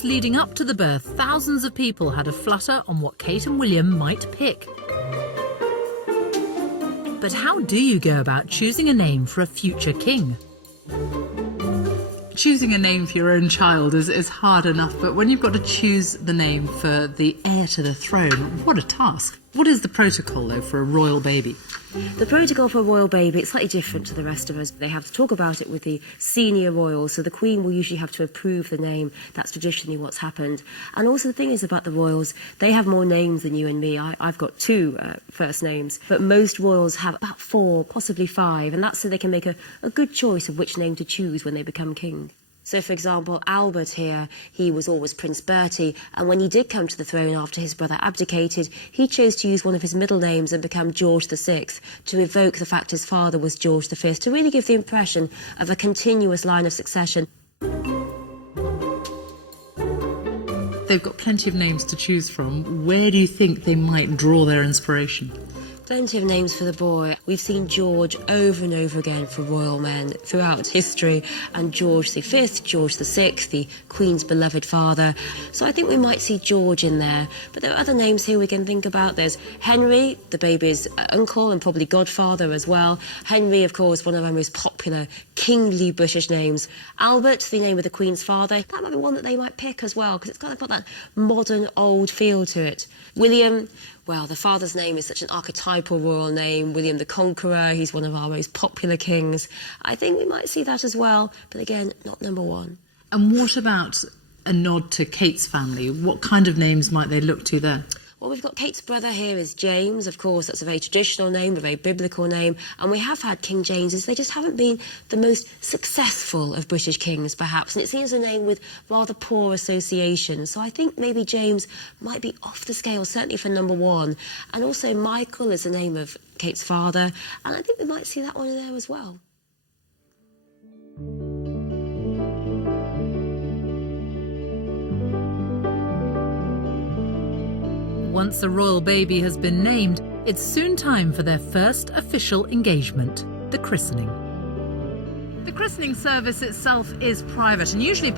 months leading up to the birth, thousands of people had a flutter on what Kate and William might pick. But how do you go about choosing a name for a future king? Choosing a name for your own child is hard enough, but when you've got to choose the name for the heir to the throne, what a task. What is the protocol, though, for a royal baby? The protocol for a royal baby, it's slightly different to the rest of us. They have to talk about it with the senior royals, so the Queen will usually have to approve the name. That's traditionally what's happened. And also the thing is about the royals, they have more names than you and me. I've got two first names, but most royals have about 4, possibly 5, and that's so they can make a good choice of which name to choose when they become king. So, for example, Albert here, he was always Prince Bertie, and when he did come to the throne after his brother abdicated, he chose to use one of his middle names and become George VI to evoke the fact his father was George V, to really give the impression of a continuous line of succession. They've got plenty of names to choose from. Where do you think they might draw their inspiration? Plenty of names for the boy. We've seen George over and over again for royal men throughout history, and George V, George VI, the Queen's beloved father. So I think we might see George in there. But there are other names here we can think about. There's Henry, the baby's uncle and probably godfather as well. Henry, of course, one of our most popular kingly British names. Albert, the name of the Queen's father. That might be one that they might pick as well, because it's kind of got that modern, old feel to it. William, well, the father's name is such an archetypal royal name. William the Conqueror, he's one of our most popular kings. I think we might see that as well, but again, not number one. And what about a nod to Kate's family? What kind of names might they look to there? Well, we've got Kate's brother here is James. Of course, that's a very traditional name, a very biblical name. And we have had King Jameses. They just haven't been the most successful of British kings, perhaps. And it seems a name with rather poor associations. So I think maybe James might be off the scale, certainly for number one. And also Michael is the name of Kate's father. And I think we might see that one in there as well. Once a royal baby has been named, it's soon time for their first official engagement, the christening. The christening service itself is private and usually